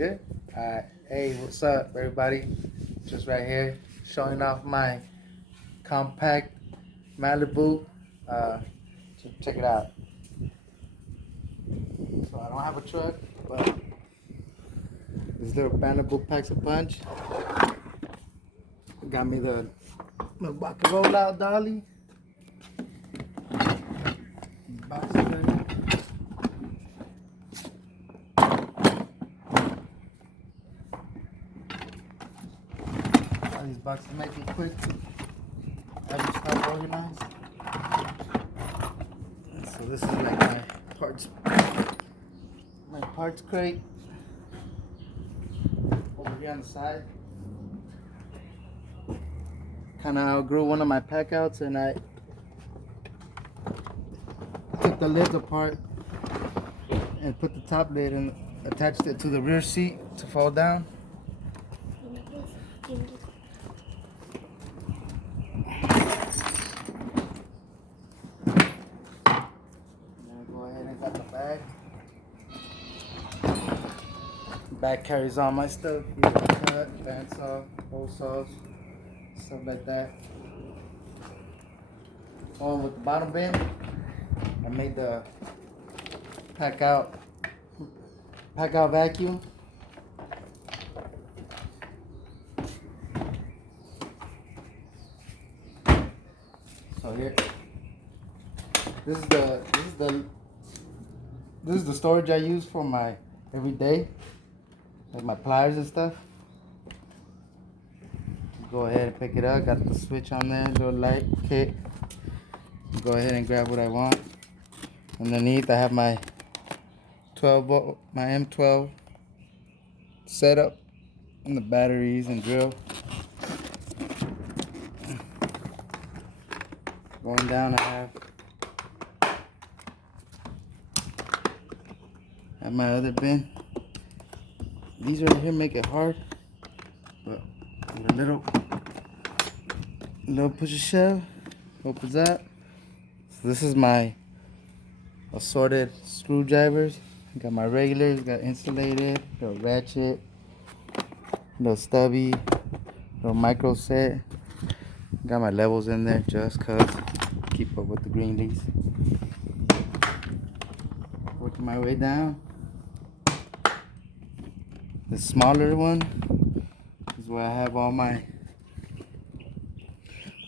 Good? Alright. Hey, what's up, everybody? Just right here showing off my compact Malibu. Check it out. So I don't have a truck, but this little Malibu packs a punch. Got me the bucket rollout dolly. Boxes in it. All these boxes make it quick to have your stuff organized. So this is like my parts crate over here on the side. Kind of outgrew one of my packouts, and I took the lids apart and put the top lid and attached it to the rear seat to fall down. Bag carries all my stuff, cut, bandsaw, hole saws, stuff like that. Oh, with the bottom bin, I made the Packout vacuum. So here, this is the storage I use for my everyday. Like my pliers and stuff. Go ahead and pick it up. Got the switch on there, little light kit. Go ahead and grab what I want. Underneath I have my 12 volt, my M12 setup, and the batteries and drill. Going down I have my other bin. These right here make it hard, but with a little push and shove, opens up. So this is my assorted screwdrivers. Got my regulars, got insulated, little ratchet, little stubby, little micro set. Got my levels in there just cause keep up with the green leaves. Working my way down. The smaller one is where I have all my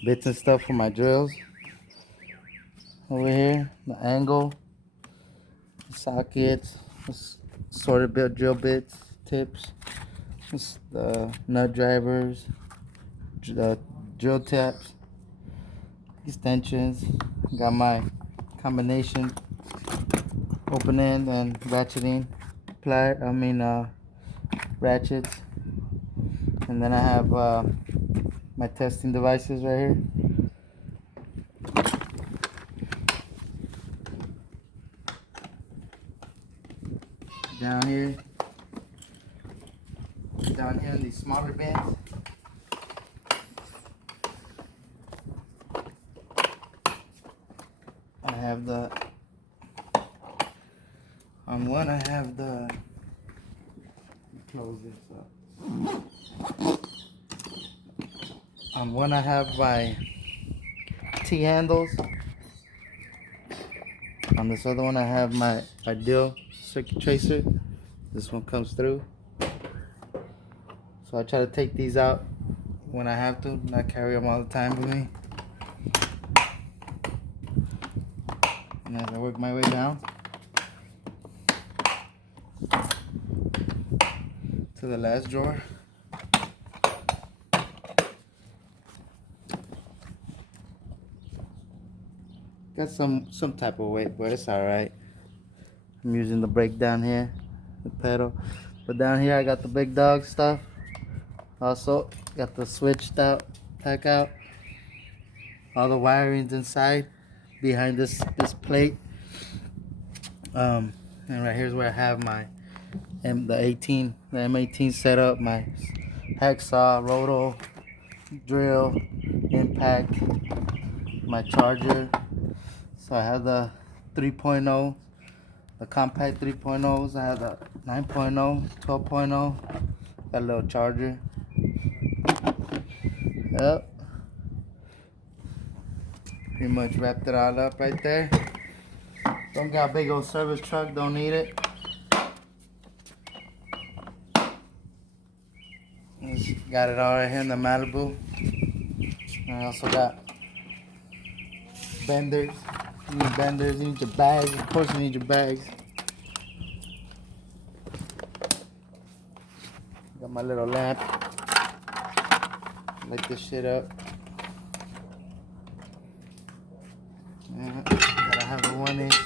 bits and stuff for my drills. Over here, the angle, the sockets, assorted drill bits, tips, the nut drivers, the drill taps, extensions. Got my combination open end and ratcheting ratchets, and then I have my testing devices right here. Down here in these smaller bins, I have on one I have close this up. On one I have my T-handles. On this other one I have my ideal circuit tracer. This one comes through. So I try to take these out when I have to, not carry them all the time with me. And as I work my way down to the last drawer, got some type of weight, but it's alright. I'm using the brake down here, the pedal, but down here I got the big dog stuff. Also got the switched out Packout, all the wirings inside behind this plate. And right here's where I have my M18 set up, my hacksaw, roto, drill, impact, my charger. So I have the 3.0 the compact 3.0s. I have the 9.0, 12.0. Got a little charger. Yep. Pretty much wrapped it all up right there. Don't got a big old service truck, don't need it. Just got it all right here in the Malibu. I also got benders. You need benders, you need your bags. Of course you need your bags. Got my little lamp. Light this shit up. Gotta have a 1-inch,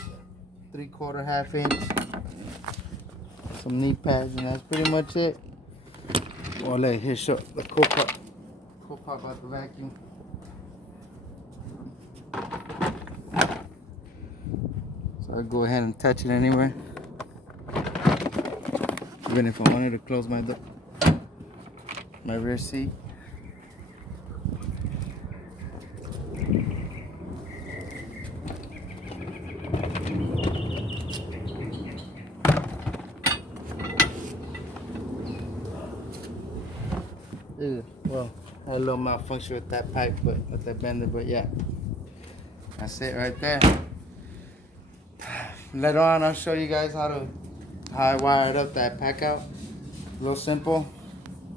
3/4, ½ inch. Some knee pads, and that's pretty much it. Well, here's show the cool part. Cool part about the vacuum. So I'll go ahead and touch it anywhere. Even if I wanted to close my rear seat. Well, I had a little malfunction with that pipe, but with that bender, but yeah, that's it right there. Later on, I'll show you guys how I wired up that Packout. Real simple,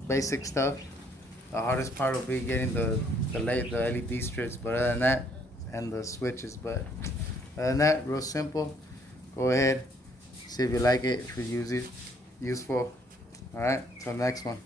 basic stuff. The hardest part will be getting the LED strips, but other than that, and the switches. But other than that, real simple. Go ahead, see if you like it, if you use it, useful. All right, till next one.